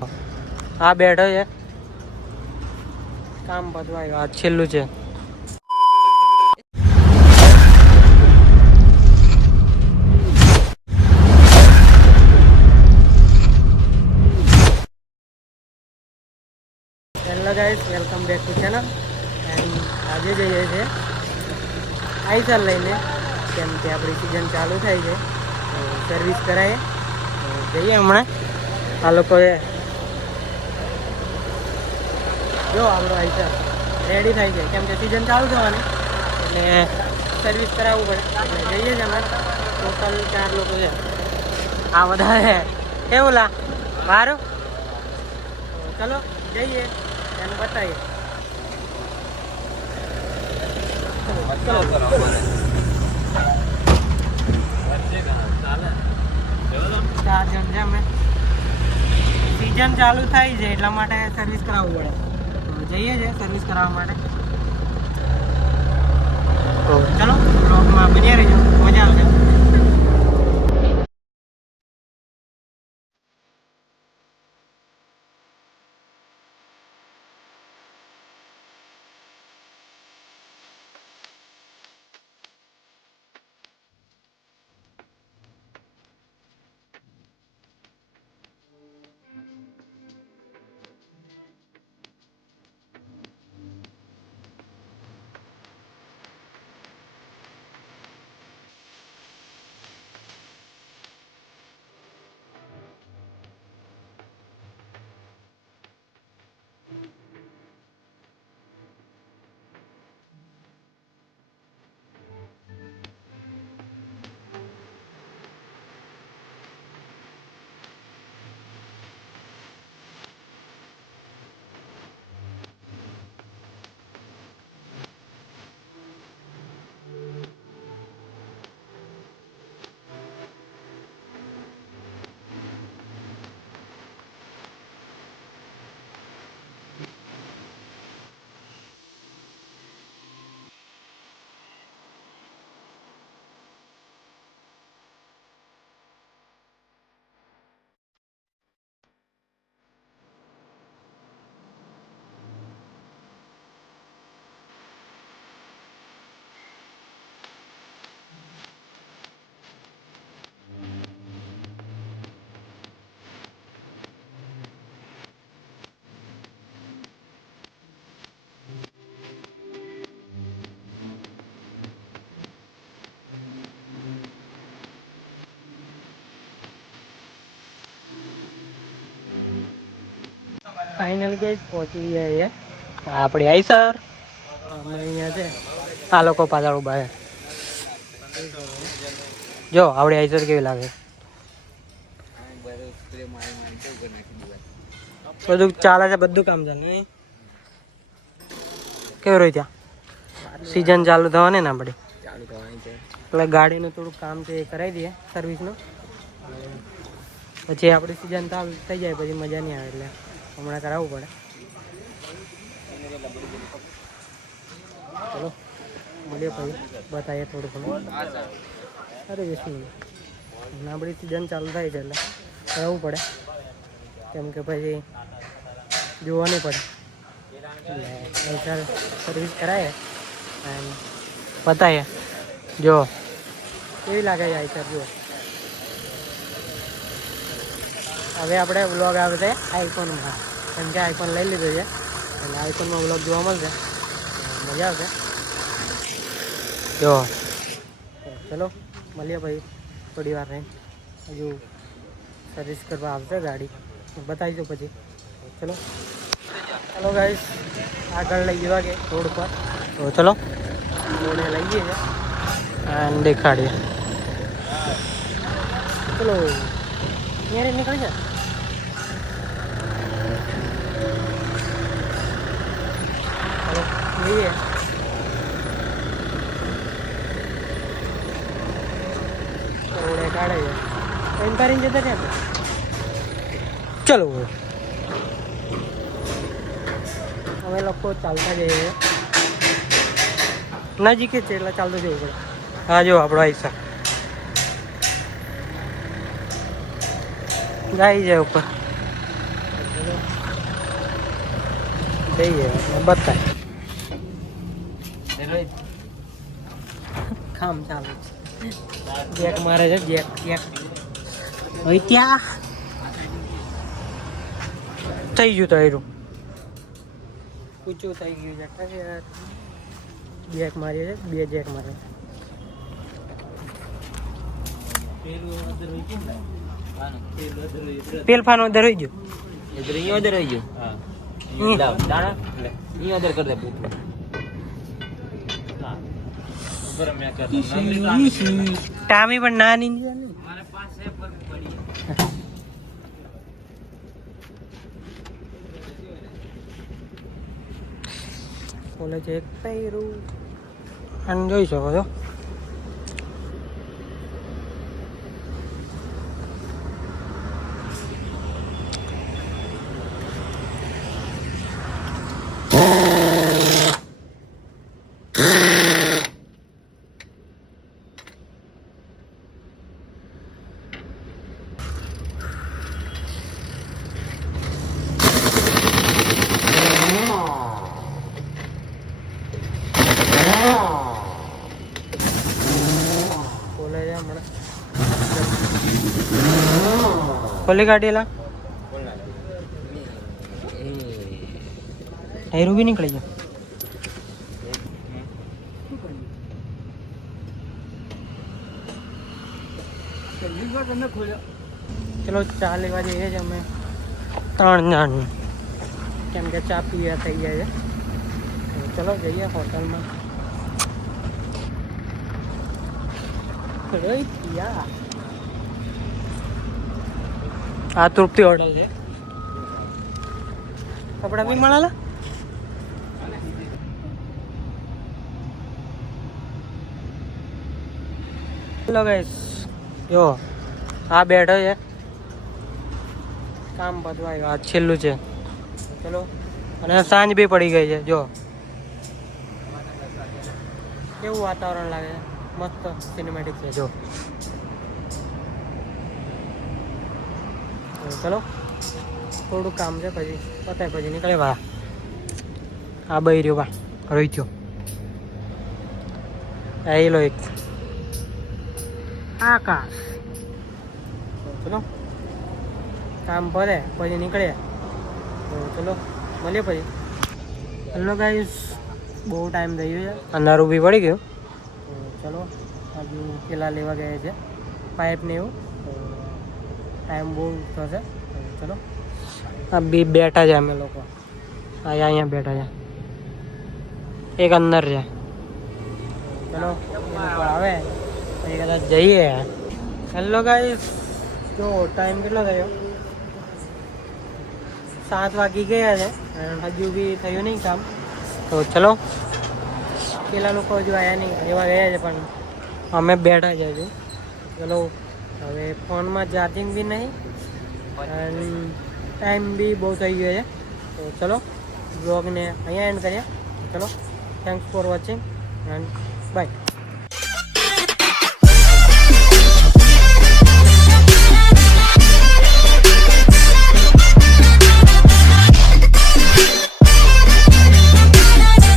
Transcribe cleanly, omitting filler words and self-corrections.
આ બેઠો છે, કામ પતવાયું, આ છેલ્લું છે. Hello guys, welcome back to channel. And આજે જઈએ છીએ આઈસર લઈને, કેમ કે આપણી સિઝન ચાલુ થાય છે, સર્વિસ કરાવીએ. જઈએ હમણાં. આ લોકોએ જો આપણો આઈસર રેડી થાય છે, કેમ કે સિઝન ચાલુ થવાની એટલે સર્વિસ કરાવવું પડે. એટલે જઈએ જ અમે, ટોટલ 4 લોકો છે. આ બધા છે કેવું લા મારું. ચલો જઈએ એને બતાવીએ. ચાર જણ છે અમે. સિઝન ચાલુ થાય છે એટલા માટે સર્વિસ કરાવવું પડે. જઈએ છે સર્વિસ કરાવવા માટે. તો ચલો બ્લોગમાં બન્યા રહેજો, મજા આવશે. ફાઇનલ ગઈ પહોંચી ગયા છે આપણે આઈસર. અમે અહીંયા છે, આ લોકો પાછળ ઉભા છે. જો આપણે આઈસર કેવી લાગે. બધું ચાલે છે, બધું કામ ચાલે નહીં કેવું રહ્યું ત્યાં. સિઝન ચાલુ થવાની ને આપણે એટલે ગાડીનું થોડુંક કામ છે એ કરાવી દઈએ સર્વિસનું. પછી આપણી સિઝન ચાલુ થઈ જાય પછી મજા નહીં આવે, એટલે હમણાં કરાવવું પડે. ચલો મળીએ પછી બતાવીએ થોડું ઘણું. અરે 20 મિનિટ આપણી સિઝન ચાલુ થાય છે એટલે કરાવવું પડે, કેમ કે પછી જોવાની પડે. એટલે સર સર્વિસ કરાવીએ અને બતાવીએ. જો કેવી લાગે છે આઈસર. જુઓ હવે આપણે વ્લોગ આવે છે આઈફોનમાં, કેમ કે આઈફોન લઈ લીધો છે એટલે આઈફોનમાં વ્લોગ જોવા મળશે, મજા આવશે. જો ચલો મળીએ ભાઈ થોડી વાર રહીને. હજુ સર્વિસ કરવા આવશે ગાડી, બતાવીશું પછી. ચલો ચલો ગાઈસ, આગળ લઈ જવા કે રોડ પર. તો ચલો રોડે લઈ જઈએ અને દેખાડીએ. ચલો મેરે નીકળી જાય. જઈએ રોડે કાઢે છે એમ કરીને જતા ત્યાં. ચલો અમે લોકો ચાલતા જઈએ, નજીક જ છે એટલે ચાલતું જવું પડે. હા જો આપણો આઈસર જાય છે ઉપર. જઈએ બતાય કામ ચાલુ છે. જેક મારે છે જેક જેક હવે ત્યાં થઈ ગયું તારું ઊંચું થઈ ગયું છે. જેક મારી છે બે જેક મારે પેલ ફાનો અંદર રહી ગયો અદર રહી ગયો હા દાણા ઈ અદર કર દે ટામી પણ નાની મારે પાસે પર પડી બોલે છે એક પૈરું આને જોઈ શકો છો. બોલે છે હમણાં ખોલી કાઢેલા ટાયરો બી નીકળી ગયા. ચલો ચા લેવા જઈએ છીએ અમે 3 જણ કેમ કે ચા પીવા થઈ જાય છે. ચલો જઈએ હોટલમાં. આ તૃપ્તિ હોટલ છે. કપડા બી મળેલા ચલો ગાઈસ જો આ બેઠો છે કામ પતવાયું આ છેલ્લું છે. ચલો અને સાંજ બી પડી ગઈ છે. જો કેવું વાતાવરણ લાગે છે મસ્ત સિનેમેટિક છે. જો ચલો થોડું કામ છે પછી પતાય પછી નીકળે વા. આ બઈ રહ્યો વા રહી ગયો આવેલો એક આકાશ. ચલો કામ ભરે પછી નીકળે ચલો મળીએ પછી. હેલો ગાઈસ બહુ ટાઈમ થઈ ગયો છે અંધારું બી પડી ગયું. ચલો હજુ પેલા લેવા ગયા છે પાઇપ ને એવું ટાઈમ બહુ થશે. ચલો આ બી બેઠા છે અમે લોકો અહીંયા બેઠા છે એક અંદર છે. ચલો આવે પછી કદાચ જઈએ. હેલો ગાઈસ જો ટાઈમ કેટલો થયો 7 વાગી ગયા છે હજુ બી થયું નહીં કામ. તો ચલો પેલા લોકો હજુ આવ્યા નહીં એવા ગયા છે પણ અમે બેઠા છે હજુ. ચલો હવે ફોનમાં ચાર્જિંગ બી નહીં અને ટાઈમ બી બહુ થઈ ગયો છે. તો ચલો બ્લોગને અહીંયા એન્ડ કરીએ. ચલો thanks for watching and by.